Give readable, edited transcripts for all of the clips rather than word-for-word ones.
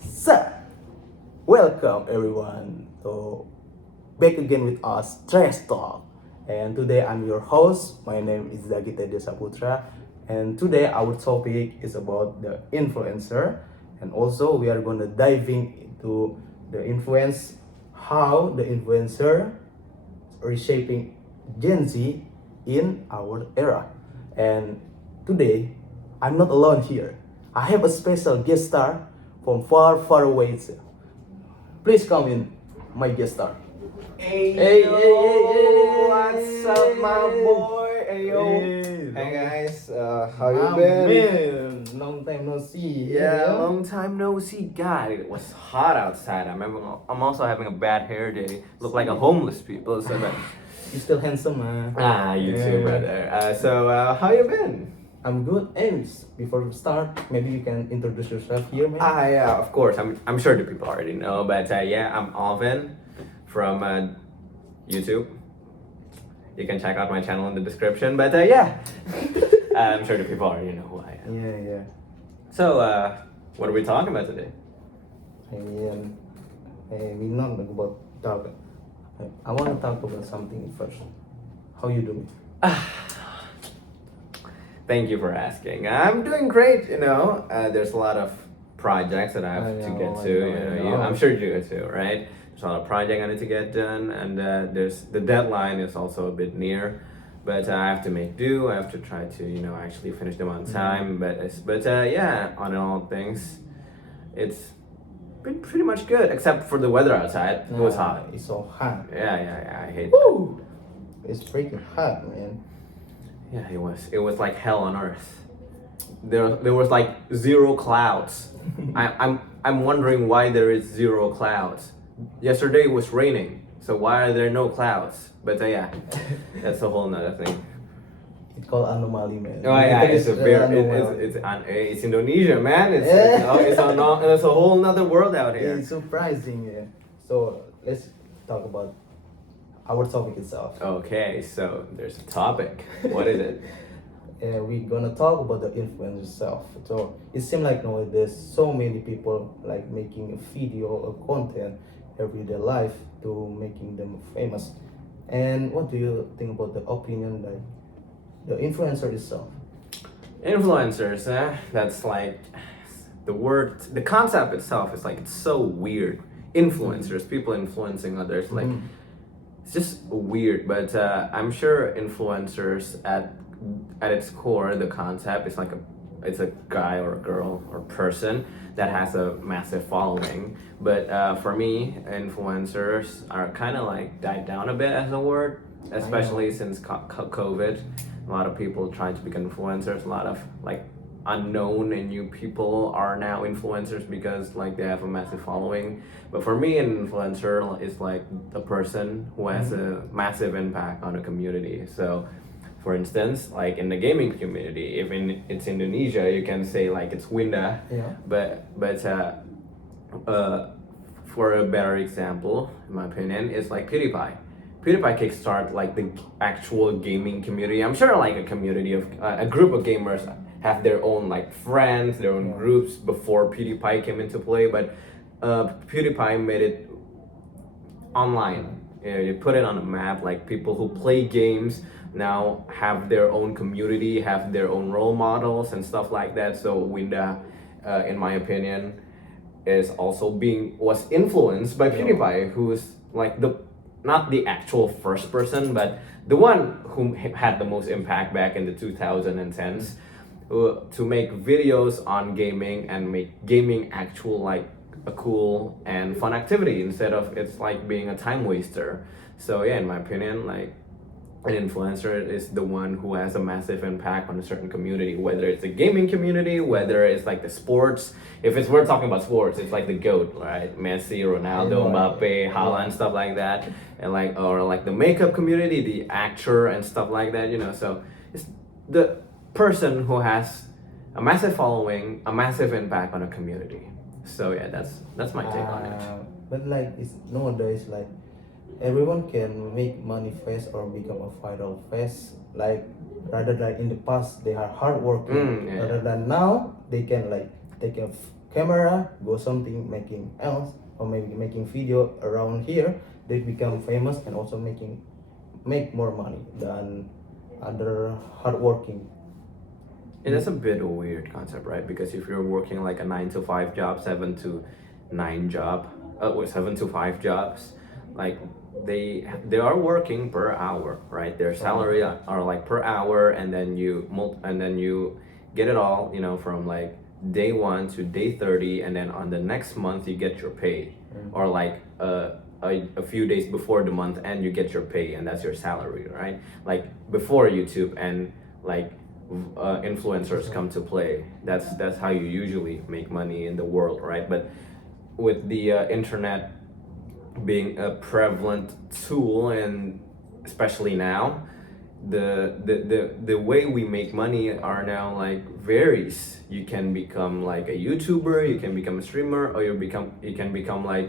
So, welcome everyone to back again with us, TrashTalk. And today I'm your host. My name is Dagita Desaputra. And today our topic is about the influencer. And also we are gonna diving into the influence, how the influencer reshaping Gen Z in our era. And today, I'm not alone here. I have a special guest star from far, far away. Please come in, my guest star. Hey, Hey, yo, hey, hey, hey, what's up, my boy? Hey, yo. Hey, Guys, how you my been? man, long time no see. Yeah, long time no see. God, it was hot outside. I'm also having a bad hair day. Look like a homeless people. So, You still handsome, man. you Yeah. too, brother. How you been? I'm good. Anyways, before we start, maybe you can introduce yourself here, man. Yeah, of course. I'm sure the people already know, but yeah, I'm Alvin from YouTube. You can check out my channel in the description, but yeah, I'm sure the people already know who I am. Yeah. So, what are we talking about today? And we not about talk. I want to talk about something first. How you doing? Thank you for asking. I'm doing great. There's a lot of projects that I have to get to. I'm sure you do too, right? There's a lot of projects I need to get done, and there's the deadline is also a bit near. But I have to make do. I have to try to, actually finish them on time. But yeah, on all things, it's been pretty much good, except for the weather outside. It was hot. It's so hot. Yeah. I hate that. Woo! It's freaking hot, man. Yeah, it was. It was like hell on earth. There was like zero clouds. I'm wondering why there is zero clouds. Yesterday it was raining, so why are there no clouds? But yeah, that's a whole nother thing. It's called anomaly, man. Oh yeah, it's a very it's Indonesia, man. It's a whole nother world out here. It's surprising, yeah. So let's talk about our topic itself. Okay, so there's a topic. What is it? We're gonna talk about the influencer itself. So it seems like nowadays so many people like making a video or content everyday life to making them famous. And what do you think about the opinion like the influencer itself? Influencers, that's like the concept itself is like it's so weird. Influencers, people influencing others, like it's just weird. But I'm sure influencers at its core, the concept is like it's a guy or a girl or person that has a massive following. But for me, influencers are kind of like died down a bit as a word, especially since COVID. A lot of people trying to become influencers. A lot of like unknown and new people are now influencers because like they have a massive following. But for me, an influencer is like a person who has a massive impact on a community. So for instance, like in the gaming community, if it's Indonesia, you can say like it's Winda. Yeah. But for a better example, in my opinion, is like PewDiePie. PewDiePie kickstart like the actual gaming community. I'm sure like a community of a group of gamers have their own like friends, their own groups before PewDiePie came into play. But PewDiePie made it online. You put it on a map. Like people who play games now have their own community, have their own role models and stuff like that. So Winda, in my opinion, was influenced by PewDiePie, who is like not the actual first person, but the one who had the most impact back in the 2010s to make videos on gaming and make gaming actual like a cool and fun activity instead of it's like being a time waster. So yeah, in my opinion, like an influencer is the one who has a massive impact on a certain community, whether it's a gaming community, whether it's like the sports. If we're talking about sports, it's like the GOAT, right? Messi, Ronaldo, Mbappe, Haaland, stuff like that. And like, or like the makeup community, the actor and stuff like that, So it's the person who has a massive following, a massive impact on a community. So yeah, that's my take on it. But like it's nowadays like everyone can make money fast or become a viral fast. Like rather than in the past they are hardworking. Rather than now they can like take a camera, go something making else, or maybe making video around here. They become famous and also make more money than other hardworking. It is a bit of a weird concept, right? Because if you're working like a 9 to 5 job, 7 to 9 job, 7 to 5 jobs, like they are working per hour, right? Their salary are like per hour, and then you get it all, from like day 1 to day 30, and then on the next month you get your pay, or like a few days before the month end you get your pay, and that's your salary, right? Like before YouTube and like influencers come to play, that's how you usually make money in the world, right? But with the internet being a prevalent tool, and especially now, the way we make money are now like varies. You can become like a YouTuber, you can become a streamer, or you can become like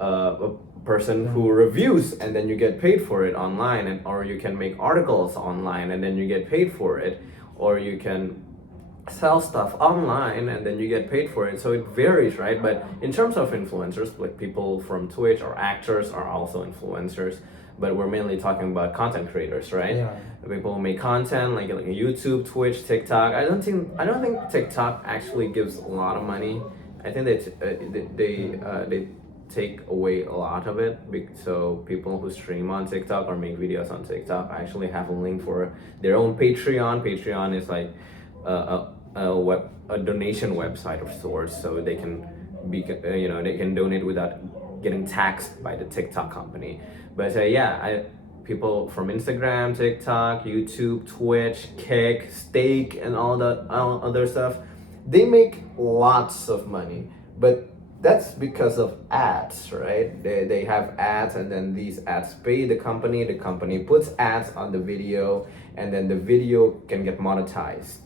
a person who reviews and then you get paid for it online, and or you can make articles online and then you get paid for it, or you can sell stuff online and then you get paid for it. So it varies, right? But in terms of influencers, like people from Twitch or actors are also influencers, but we're mainly talking about content creators, right? Yeah. People who make content like YouTube, Twitch, TikTok. I don't think TikTok actually gives a lot of money. I think they take away a lot of it. So people who stream on TikTok or make videos on TikTok actually have a link for their own Patreon. Patreon is like a donation website of sorts, so they can they can donate without getting taxed by the TikTok company. But people from Instagram, TikTok, YouTube, Twitch, Kick, Stake, and all other stuff, they make lots of money. But that's because of ads, right? They have ads, and then these ads pay the company puts ads on the video, and then the video can get monetized.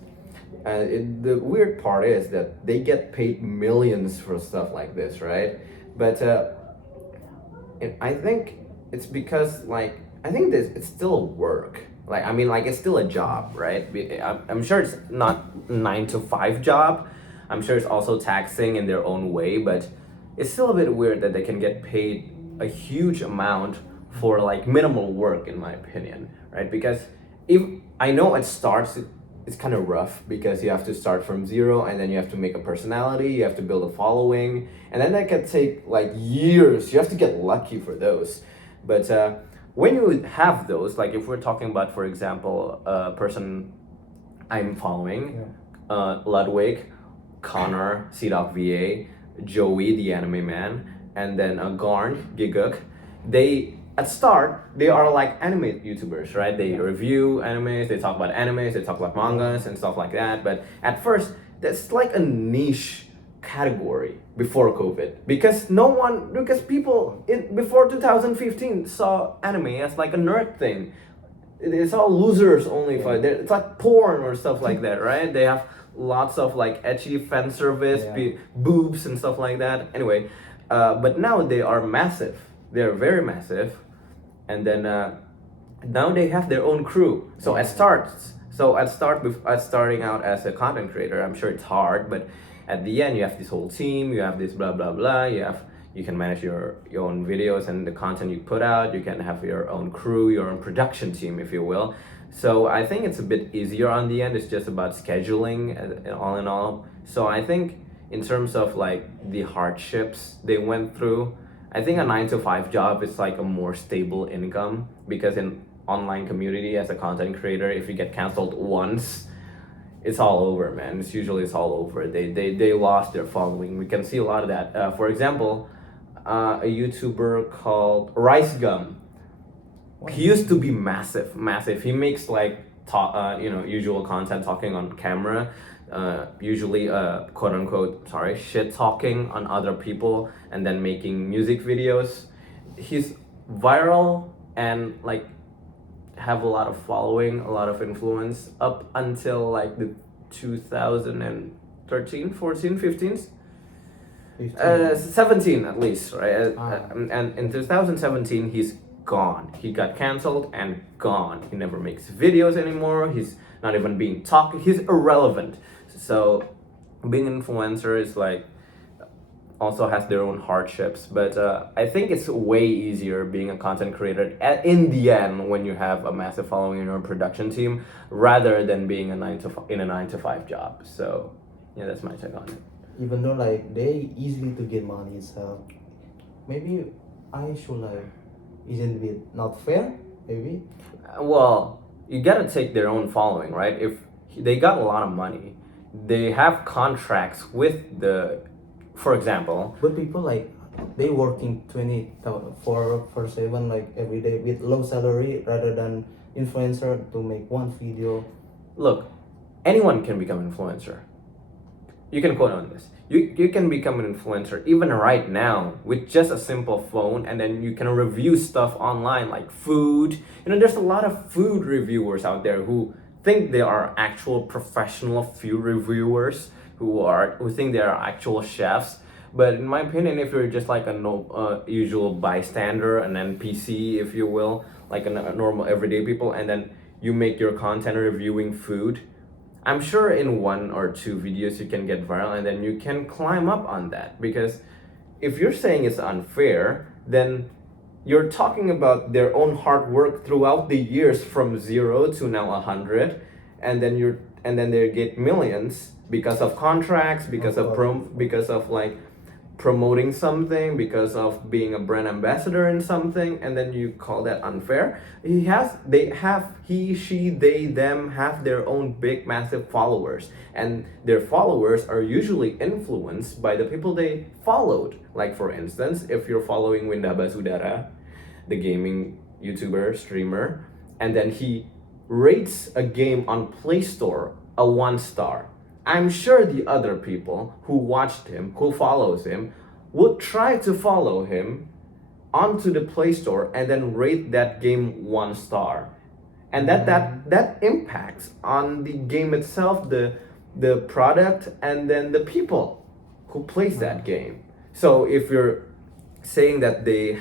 The weird part is that they get paid millions for stuff like this, right? But I think it's because it's still work. It's still a job, right? I'm sure it's not 9 to 5 job. I'm sure it's also taxing in their own way, but it's still a bit weird that they can get paid a huge amount for like minimal work, in my opinion, right? Because if I know it's kind of rough, because you have to start from zero, and then you have to make a personality, you have to build a following, and then that can take like years. You have to get lucky for those. But when you have those, like if we're talking about, for example, a person I'm following, Ludwig, Connor, CDocVA, Joey, the anime man, and then Garn, Giguk, at start, they are like anime YouTubers, right? They review animes, they talk about animes, they talk about mangas and stuff like that. But at first, that's like a niche category before COVID, because people before 2015 saw anime as like a nerd thing. It's all losers only. It's like porn or stuff like that, right? They have lots of like ecchi fan service, boobs and stuff like that. Anyway, but now they are massive. They're very massive, and then now they have their own crew. So at starting out as a content creator, I'm sure it's hard, but at the end you have this whole team. You have this blah blah blah. You can manage your own videos and the content you put out. You can have your own crew, your own production team, if you will. So I think it's a bit easier on the end. It's just about scheduling, all in all. So I think in terms of like the hardships they went through, I think a 9 to 5 job is like a more stable income, because in online community as a content creator, if you get canceled once, it's all over, man. It's all over. They lost their following. We can see a lot of that. For example, a YouTuber called Rice Gum. He used to be massive. He makes like usual content, talking on camera, usually quote unquote shit talking on other people, and then making music videos. He's viral and like have a lot of following, a lot of influence up until like the 2013, 14, 15. 17 at least, right? And in 2017 he's gone. He got canceled and gone. He never makes videos anymore. He's not even being talked. He's irrelevant. So being an influencer is like also has their own hardships, but I think it's way easier being a content creator in the end when you have a massive following in your production team rather than being in a 9 to 5 job. So yeah, that's my take on it. Even though like they easily to get money itself, maybe I should like, isn't it not fair? Maybe. Well, you gotta take their own following, right? If they got a lot of money, they have contracts with the, for example, But people like they working 24/7 like every day with low salary rather than influencer to make one video. look, anyone can become an influencer. You can quote on this. You can become an influencer even right now with just a simple phone, and then you can review stuff online like food. You know, there's a lot of food reviewers out there who think they are actual professional food reviewers who think they are actual chefs. But in my opinion, if you're just like a usual bystander, an NPC, if you will, like a normal everyday people, and then you make your content reviewing food, I'm sure in 1 or 2 videos you can get viral and then you can climb up on that. Because if you're saying it's unfair, then you're talking about their own hard work throughout the years from 0 to now 100, and then they get millions because of contracts, because of like promoting something, because of being a brand ambassador in something, and then you call that unfair. He, she, they, them have their own big massive followers, and their followers are usually influenced by the people they followed. Like for instance, if you're following Winda Basudara, the gaming YouTuber streamer, and then he rates a game on Play Store a 1 star, I'm sure the other people who watched him, who follows him, would try to follow him onto the Play Store and then rate that game 1 star. And that impacts on the game itself, the product, and then the people who plays that game. So if you're saying that they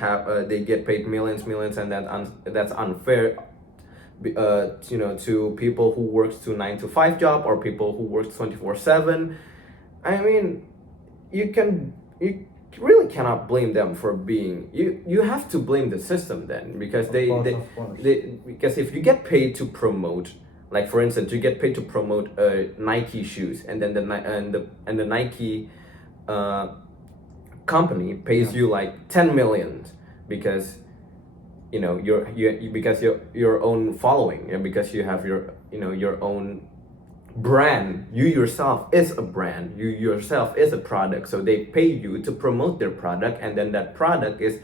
get paid millions, and that's unfair, to people who works to 9 to 5 job or people who works 24/7. I mean, you really cannot blame them for being, you have to blame the system then, because Of course. because if you get paid to promote, like for instance, you get paid to promote Nike shoes, and then the Nike company pays you like 10 million because because your own following, and because you have your own brand. You yourself is a brand, you yourself is a product, so they pay you to promote their product, and then that product is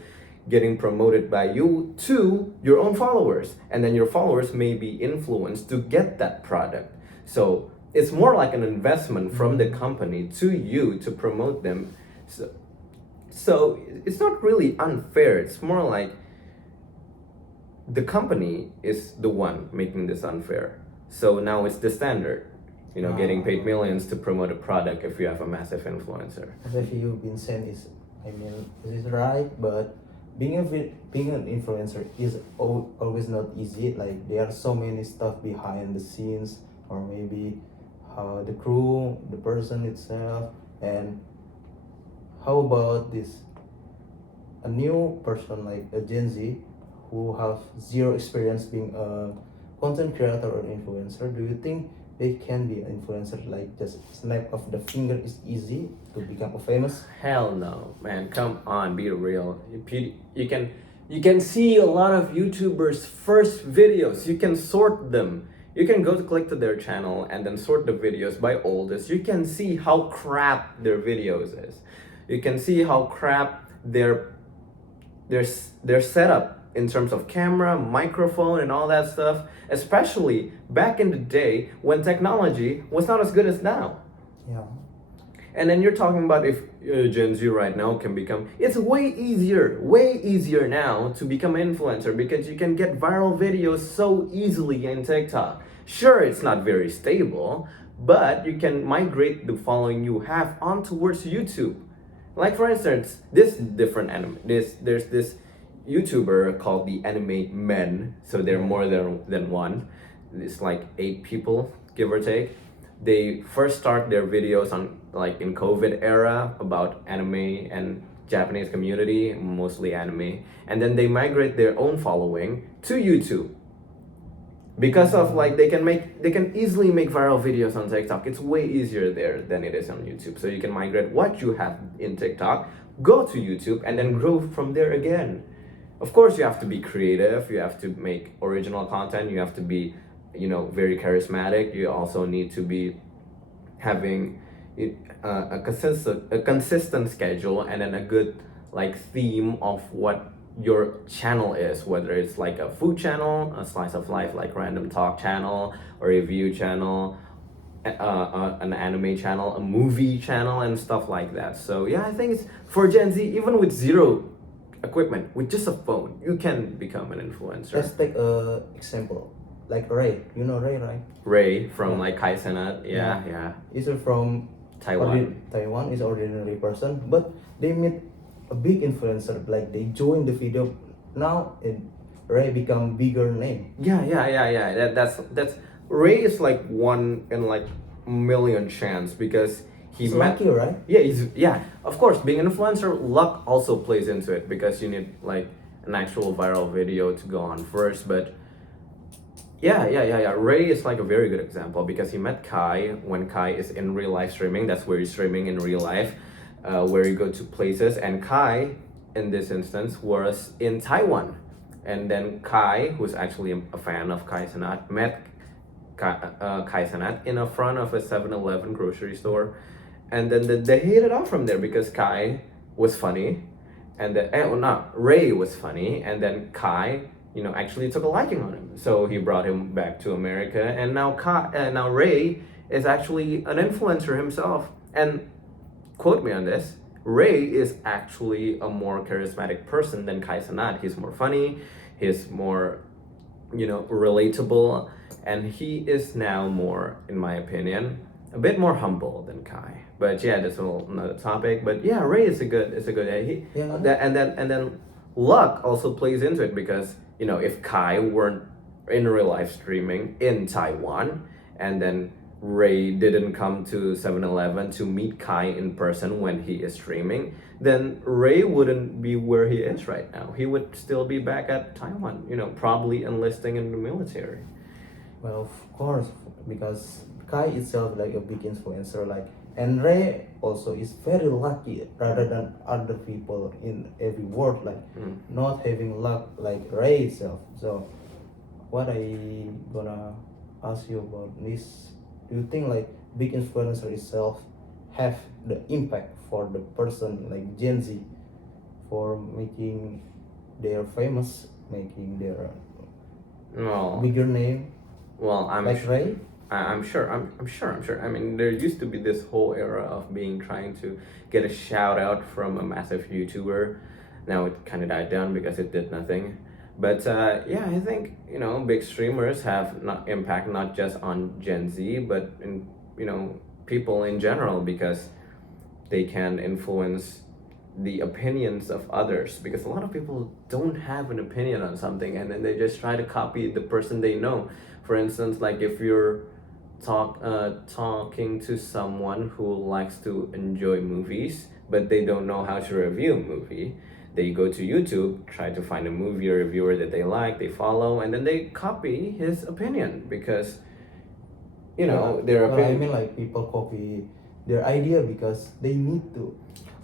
getting promoted by you to your own followers, and then your followers may be influenced to get that product. So it's more like an investment from the company to you to promote them. So it's not really unfair, it's more like the company is the one making this unfair. So now it's the standard, getting paid millions to promote a product if you have a massive influencer. As if you've been saying is, I mean, this is right, but being an influencer is always not easy. Like there are so many stuff behind the scenes, or maybe the crew, the person itself, and how about this? A new person like a Gen Z who have zero experience being a content creator or influencer, do you think they can be an influencer, like just snap of the finger is easy to become a famous? Hell no, man! Come on, be real. You can see a lot of YouTubers' first videos. You can sort them. You can go to click to their channel and then sort the videos by oldest. You can see how crap their videos is. You can see how crap their setup in terms of camera, microphone, and all that stuff, especially back in the day when technology was not as good as now. Yeah. And then you're talking about if Gen Z right now can become, it's way easier now to become an influencer, because you can get viral videos so easily in TikTok. Sure, it's not very stable, but you can migrate the following you have on towards YouTube. Like for instance, there's this YouTuber called the Anime Men, so they're more than one. It's like 8 people, give or take. they first start their videos on like in COVID era about anime and Japanese community, mostly anime, and then they migrate their own following to YouTube because of like they can easily make viral videos on TikTok. It's way easier there than it is on YouTube. So you can migrate what you have in TikTok, go to YouTube, and then grow from there again. Of course, you have to be creative. You have to make original content. You have to be, very charismatic. You also need to be having a consistent schedule and then a good like theme of what your channel is, whether it's like a food channel, a slice of life like random talk channel, or a review channel, an anime channel, a movie channel, and stuff like that. So yeah, I think it's for Gen Z, even with zero equipment, with just a phone, you can become an influencer. Let's take a example, like Ray. You know Ray, right? Ray from Yeah. like Kai Cenat, yeah. He's from Taiwan. Taiwan is ordinary person, but they meet a big influencer. Like they join the video. Now Ray become bigger name. Yeah. That's Ray is like one in like million chance because he It's met. lucky, right? Yeah. Of course, being an influencer, luck also plays into it because you need like an actual viral video to go on first. But yeah. Ray is like a very good example because he met Kai when Kai is in real life streaming. That's where he's streaming in real life, where you go to places. And Kai, in this instance, was in Taiwan. And then Kai, who's actually a fan of Kai Cenat, met Kai Cenat in a front of a 7-Eleven grocery store. And then they hit it off from there because Kai was funny. And then, Ray was funny. And then Kai, actually took a liking on him. So he brought him back to America. And now Ray is actually an influencer himself. And quote me on this, Ray is actually a more charismatic person than Kai Cenat. He's more funny, he's more, relatable, and he is now more, in my opinion, a bit more humble than Kai. But yeah, that's another topic. But yeah, Ray is a good and then luck also plays into it because if Kai weren't in real life streaming in Taiwan and then Ray didn't come to 7-Eleven to meet Kai in person when he is streaming, then Ray wouldn't be where he is right now. He would still be back at Taiwan, probably enlisting in the military. Well, of course, because Kai itself like a big influencer, like, and Ray also is very lucky rather than other people in every world, like not having luck like Ray itself. So, what I gonna ask you about this? Do you think like big influencer itself have the impact for the person like Gen Z for making their famous, making their No. bigger name Well, like Ray? I'm sure. I mean, there used to be this whole era of trying to get a shout out from a massive YouTuber. Now it kind of died down because it did nothing. But yeah, I think big streamers have not impact not just on Gen Z, but in people in general because they can influence the opinions of others. Because a lot of people don't have an opinion on something, and then they just try to copy the person they know. For instance, like if you're talking to someone who likes to enjoy movies, but they don't know how to review a movie, they go to YouTube, try to find a movie or reviewer that they like, they follow, and then they copy his opinion because their Well, I opinion. mean like people copy their idea because they need to.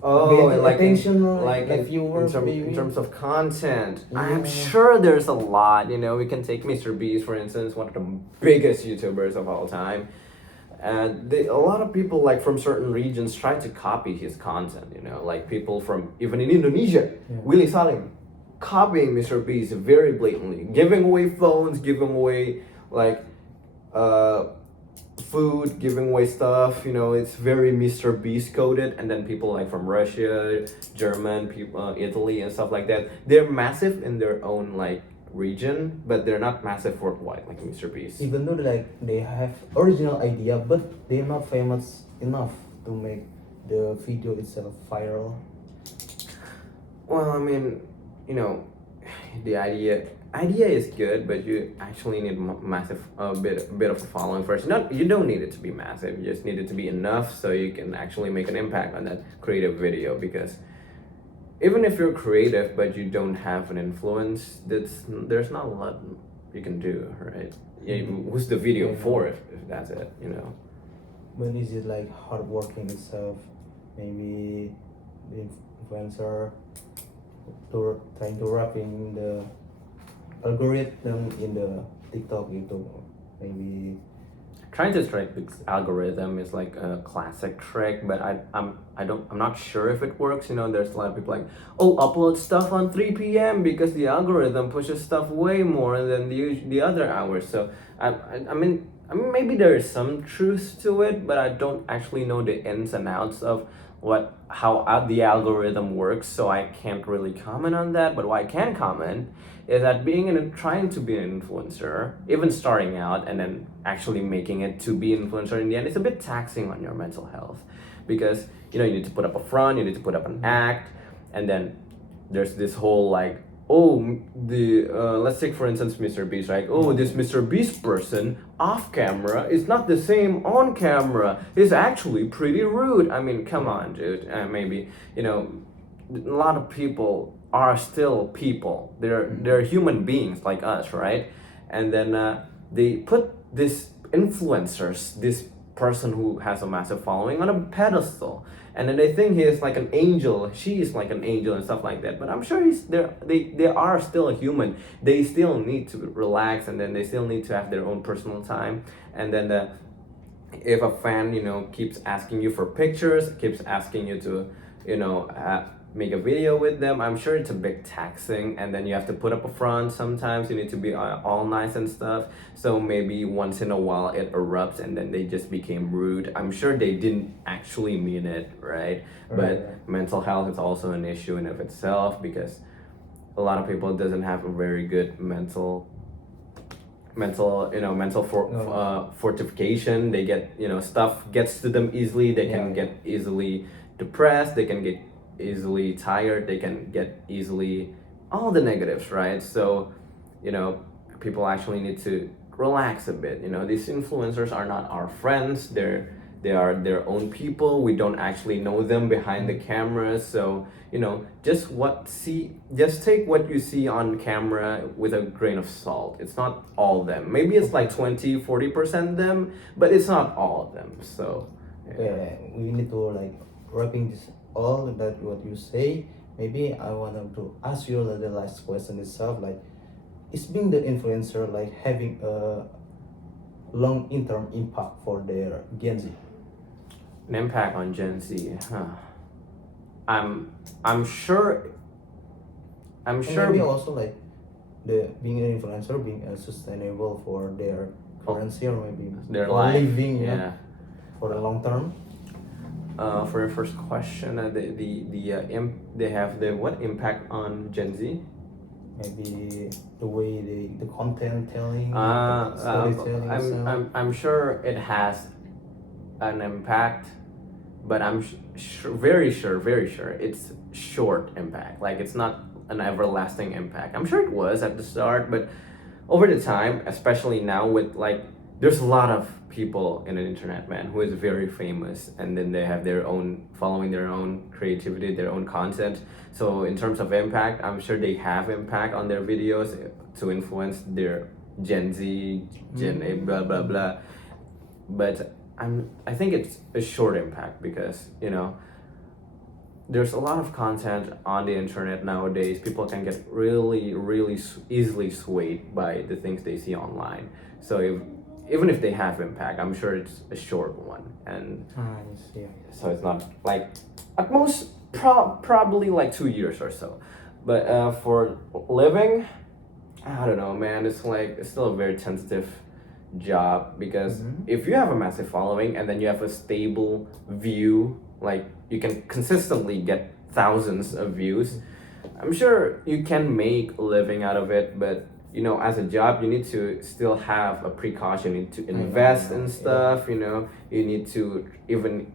Oh, Get and like attention, like like viewers, in maybe. terms of content, I'm Yeah. sure there's a lot. We can take Mr. Beast for instance, one of the biggest YouTubers of all time, and a lot of people like from certain regions try to copy his content. Like people from even in Indonesia, Willy Salim, copying Mr. Beast very blatantly, giving away phones, giving away like food, giving away stuff. It's very Mr. Beast coded. And then people like from Russia, German, people, Italy, and stuff like that. They're massive in their own like region, but they're not massive worldwide like Mr. Beast. Even though like they have original idea, but they're not famous enough to make the video itself viral. Well, I mean, the idea is good, but you actually need massive bit of a following first. Not you don't need it to be massive. You just need it to be enough so you can actually make an impact on that creative video. Because even if you're creative but you don't have an influence, there's not a lot you can do, right? Yeah, who's the video for if that's it, you know? But is it like hard working itself? Maybe the influencer to trying to wrap in the algorithm in the TikTok, YouTube, maybe. Trying to strike the algorithm is like a classic trick, but I'm not sure if it works. You know, there's a lot of people like, oh, upload stuff on 3 p.m. because the algorithm pushes stuff way more than the other hours. So I mean maybe there is some truth to it, but I don't actually know the ins and outs of how the algorithm works, so I can't really comment on that. But what I can comment is that trying to be an influencer, even starting out and then actually making it to be an influencer in the end, it's a bit taxing on your mental health, because you need to put up a front, you need to put up an act, and then there's this whole like, oh, let's take for instance Mr. Beast, right? Oh, this Mr. Beast person off camera is not the same on camera. He's actually pretty rude. I mean, come on, dude. Maybe a lot of people are still people. They're human beings like us, right? And then they put this influencers, this person who has a massive following, on a pedestal, and then they think he is like an angel, she is like an angel and stuff like that. But I'm sure they are still a human. They still need to relax, and then they still need to have their own personal time. And then if a fan keeps asking you for pictures, keeps asking you to make a video with them, I'm sure it's a bit taxing, and then you have to put up a front. Sometimes you need to be all nice and stuff, so maybe once in a while it erupts and then they just became rude. I'm sure they didn't actually mean it, right? But mental health is also an issue in of itself, because a lot of people doesn't have a very good mental fortification. They get stuff gets to them easily. They can get easily depressed, they can get easily tired, they can get easily all the negatives, right? So people actually need to relax a bit. These influencers are not our friends. They are their own people. We don't actually know them behind the cameras. So just take what you see on camera with a grain of salt. It's not all them. Maybe it's like 20-40% them, but it's not all of them. So we need to like wrapping this all that what you say. Maybe I want to ask you the last question itself, like, is being the influencer like having a long term impact for their Gen Z? An impact on Gen Z, huh? I'm sure. And maybe also like the being an influencer being sustainable for their currency, or maybe their for life, living, yeah. For the long term. For your first question, they have the what impact on Gen Z? Maybe the way the content telling, the storytelling. I'm sure it has an impact, but I'm very sure it's short impact. Like, it's not an everlasting impact. I'm sure it was at the start, but over the time, especially now with like, there's a lot of people in the internet, man, who is very famous, and then they have their own following, their own creativity, their own content. So in terms of impact, I'm sure they have impact on their videos to influence their Gen Z, Gen A, blah blah blah. But I think it's a short impact, because there's a lot of content on the internet nowadays. People can get really easily swayed by the things they see online. So even if they have impact, I'm sure it's a short one, and so it's not like, at most probably like 2 years or so. But for living, I don't know, man. It's still a very tentative job, because if you have a massive following and then you have a stable view, like you can consistently get thousands of views, I'm sure you can make a living out of it. But as a job, you need to still have a precaution. You need to invest in stuff. You need to, even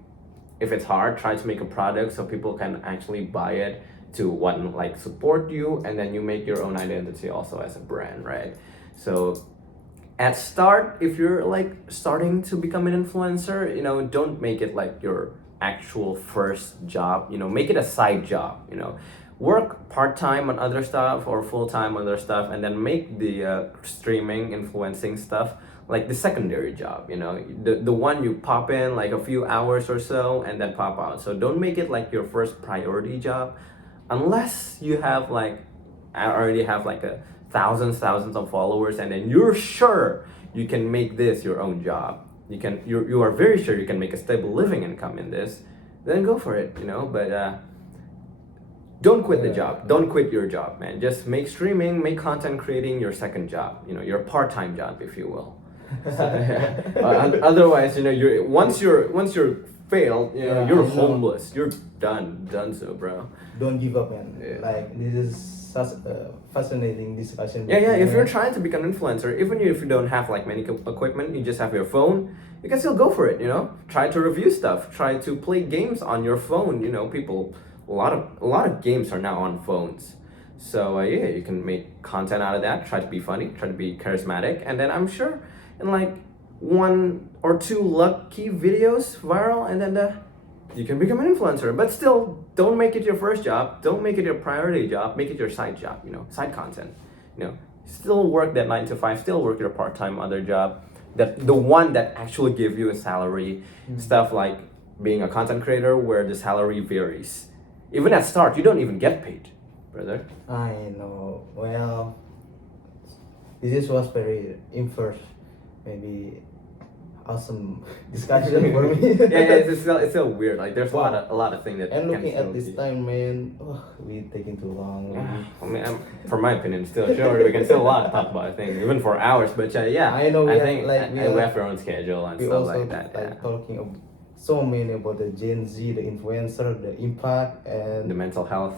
if it's hard, try to make a product so people can actually buy it. to one, like support you, and then you make your own identity also as a brand, right? So at start, if you're like starting to become an influencer, don't make it like your actual first job. Make it a side job. Work part-time on other stuff or full-time on other stuff, and then make the streaming influencing stuff like the secondary job. The one you pop in like a few hours or so and then pop out. So don't make it like your first priority job unless you have like already have like a thousands of followers, and then you're sure you can make this your own job. You are very sure you can make a stable living income in this. Then go for it. But don't quit the job. Don't quit your job, man. Just make streaming, make content creating your second job. Your part-time job, if you will. So, otherwise, you're once you're failed, you're homeless. You're done so, bro. Don't give up, man. Like, this is such a fascinating discussion. Yeah. If you're trying to become an influencer, even if you don't have like many equipment, you just have your phone, you can still go for it. Try to review stuff. Try to play games on your phone. People, a lot of games are now on phones. So you can make content out of that. Try to be funny. Try to be charismatic, and then I'm sure in like 1 or 2 lucky videos viral, and then you can become an influencer. But still, don't make it your first job. Don't make it your priority job. Make it your side job. Side content. Still work that 9 to 5. Still work your part-time other job. That the one that actually give you a salary. Stuff like being a content creator where the salary varies. Even at start, you don't even get paid, brother. I know. Well, this was very impressive, maybe awesome discussion for me. It's still weird. Like there's a lot of things that. And looking at this time, man, we taking too long. I mean, for my opinion, still sure we can still talk about a thing even for hours. But yeah, I know. I think we have our own schedule and we stuff also like that. like talking so many about the Gen Z, the influencer, the impact, and The mental health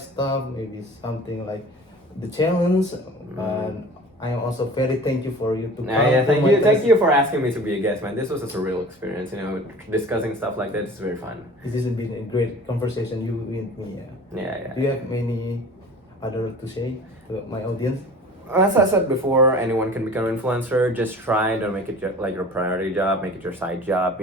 stuff. Maybe something like the challenge. And I am also very thank you for you to come. Thank you for asking me to be a guest, man. This was a surreal experience. Discussing stuff like that is very fun. This has been a great conversation you with me. Yeah. Do you have any other to say to my audience? As I said before, anyone can become an influencer. Just try. Don't make it like your priority job. Make it your side job.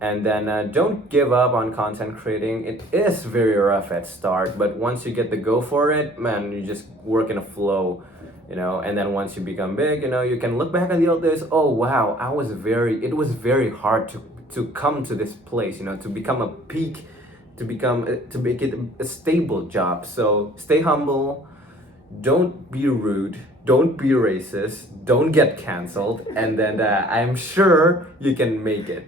And then don't give up on content creating. It is very rough at start, but once you get the go for it, man, you just work in a flow. And then once you become big, you can look back at the old days. Oh wow, it was very hard to come to this place. To become a peak, to make it a stable job. So stay humble. Don't be rude. Don't be racist. Don't get canceled. And then I'm sure you can make it.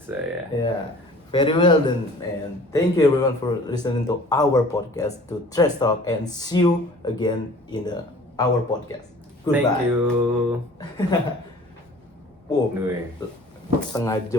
So yeah. Yeah. Very well then, and thank you everyone for listening to our podcast, to TrashTalk, and see you again in our podcast. Goodbye. Thank you. Wow, Anyway. setengah jam.